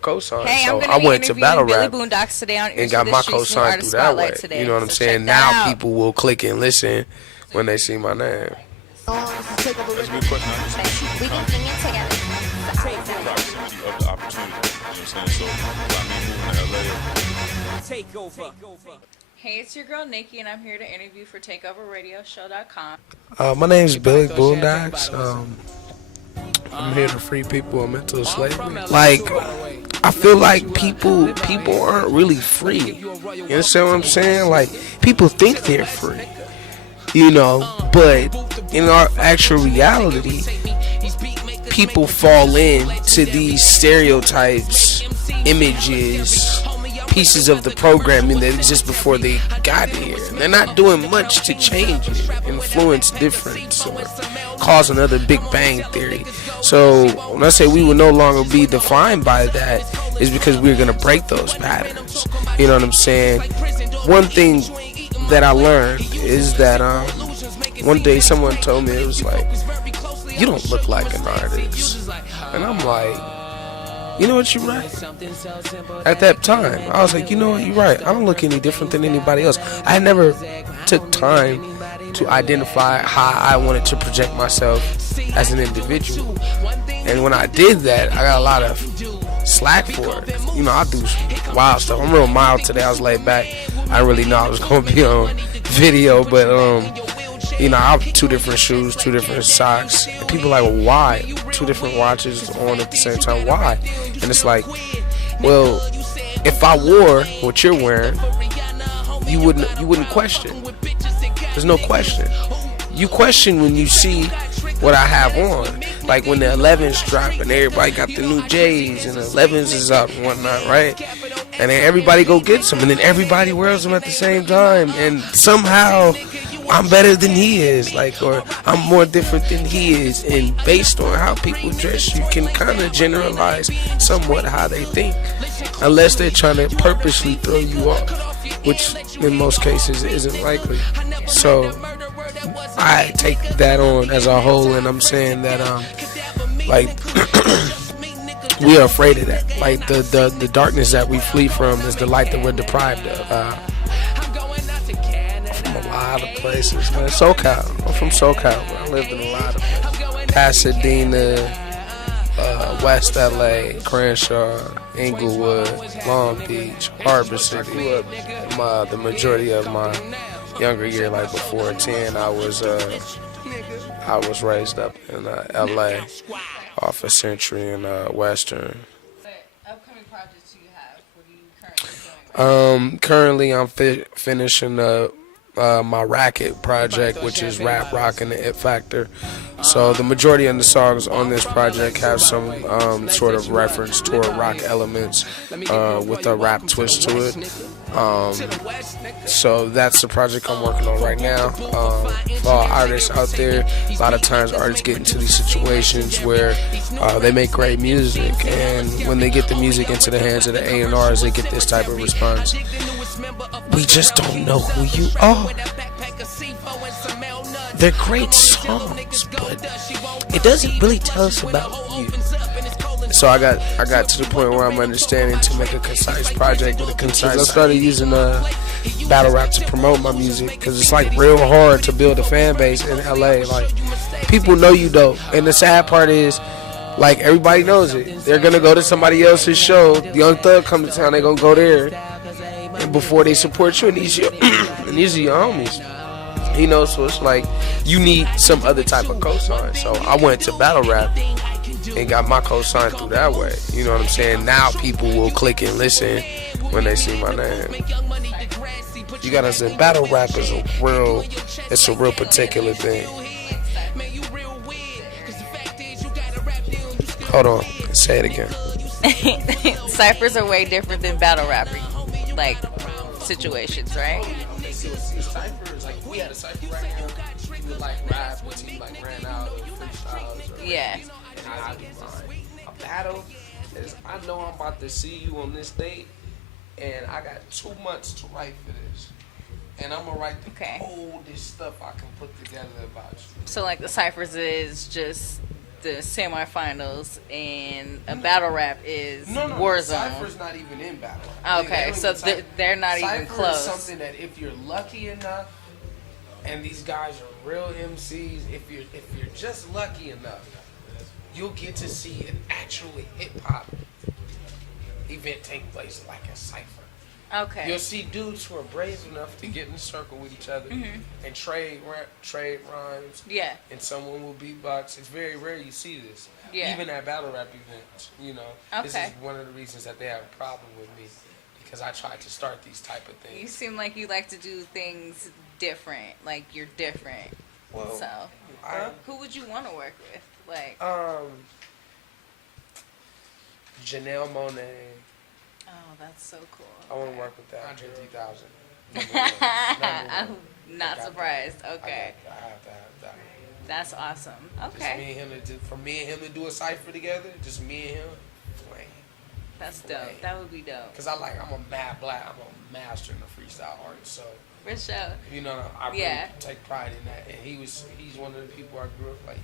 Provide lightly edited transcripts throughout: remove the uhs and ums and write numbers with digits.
cosign. Hey, So I'm I gonna be went to battle interviewing Billy rap Boondocks today on and got my cosign through that way. today. You know what I'm So saying? check that Now out. people will click and listen when they see my name. That's a good question. I just We can sing it together. opportunity of the opportunity. You know what I'm saying? So by me moving to LA. Hey, it's your girl Nikki, and I'm here to interview for Takeoverradioshow.com. My name's Billy Boondocks. I'm here to free people of mental slavery. Like, I feel like people aren't really free. You understand what I'm saying? Like, people think they're free, you know, but in our actual reality, people fall into these stereotypes, images, pieces of the programming that exist before they got here. They're not doing much to change it, influence difference, or cause another Big Bang theory. So when I say we will no longer be defined by that, is because we're going to break those patterns. You know what I'm saying? One thing that I learned is that one day someone told me, it was like, you don't look like an artist. And I'm like, you know what, you're right. At that time, I was like, you know what, you're right. I don't look any different than anybody else. I never took time to identify how I wanted to project myself as an individual. And when I did that, I got a lot of slack for it. You know, I do some wild stuff. I'm real mild today. I was laid back. I didn't really know I was going to be on video, but you know, I have 2 different shoes, 2 different socks. And people are like, well, why? 2 different watches on at the same time. Why? And it's like, well, if I wore what you're wearing, you wouldn't question. There's no question. You question when you see what I have on. Like when the 11s drop and everybody got the new J's and the 11s is out and whatnot, right? And then everybody go get some, and then everybody wears them at the same time, and somehow I'm better than he is, like, or I'm more different than he is. And based on how people dress, you can kind of generalize somewhat how they think, unless they're trying to purposely throw you off, which in most cases isn't likely. So I take that on as a whole, and I'm saying that like we are afraid of that. Like the darkness that we flee from is the light that we're deprived of. From a lot of places, man. SoCal. I'm from SoCal. I lived in a lot of places. Pasadena, West LA, Crenshaw, Inglewood, Long Beach, Harbor City. Grew up the majority of my younger year, like before 10, I was raised up in LA, off of Century and Western. What upcoming projects do you have? What are you currently doing? Currently I'm finishing my Racket project, which is rap, rock, and the It Factor. So the majority of the songs on this project have some sort of reference toward rock elements with a rap twist to it. So that's the project I'm working on right now. For all artists out there, a lot of times artists get into these situations where they make great music, and when they get the music into the hands of the A&Rs, they get this type of response: we just don't know who you are. They're great songs, but it doesn't really tell us about you. So I got to the point where I'm understanding to make a concise project with a concise. I started using battle rap to promote my music, because it's like real hard to build a fan base in LA. Like, people know you dope, and the sad part is, like, everybody knows it. They're gonna go to somebody else's show. Young Thug come to town, they gonna go there, and before they support you, and these are your homies. You know, so it's like you need some other type of cosign. So I went to battle rap and got my cosign through that way. You know what I'm saying? Now people will click and listen when they see my name. You gotta say, battle rap is a real particular thing. Hold on, say it again. Ciphers are way different than battle rapping, like situations, right? Ciphers, like, we had a cipher right now. We would like rap until you like ran out of freestyles. Yeah. And I do mine. A battle is, I know I'm about to see you on this date, and I got 2 months to write for this. And I'm gonna write the oldest stuff I can put together about you. So like the ciphers is just the semifinals, and a battle rap is No, Warzone. Cypher's not even in battle rap. Okay, so they're not even Cypher close. is something that if you're lucky enough, and these guys are real MCs, if you're just lucky enough, you'll get to see an actual hip hop event take place like a Cypher. Okay. You'll see dudes who are brave enough to get in a circle with each other and trade rhymes. Yeah. And someone will beatbox. It's very rare you see this. Yeah. Even at battle rap events, you know. Okay. This is one of the reasons that they have a problem with me, because I tried to start these type of things. You seem like you like to do things different. Like you're different. Well, So, who would you want to work with? Like, Janelle Monáe. oh, that's so cool. I want to work with that. Andre 3000. I'm not surprised. Okay. I have to have that. That's awesome. Just Okay. me and him for me and him to do a cipher together. Just me and him. That's dope. That would be dope. Cause I'm a master in the freestyle art. So For sure. you know, I really Yeah. take pride in that. And he's one of the people I grew up like,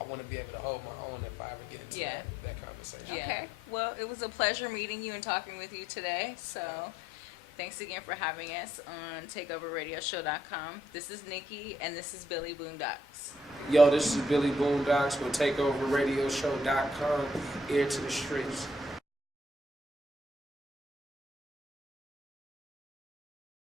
I want to be able to hold my own if I ever get into that conversation. Yeah. Okay. Well, it was a pleasure meeting you and talking with you today. So, thanks again for having us on Takeoverradioshow.com. This is Nikki, and this is Billy Boondocks. Yo, this is Billy Boondocks with Takeoverradioshow.com. Ear to the streets.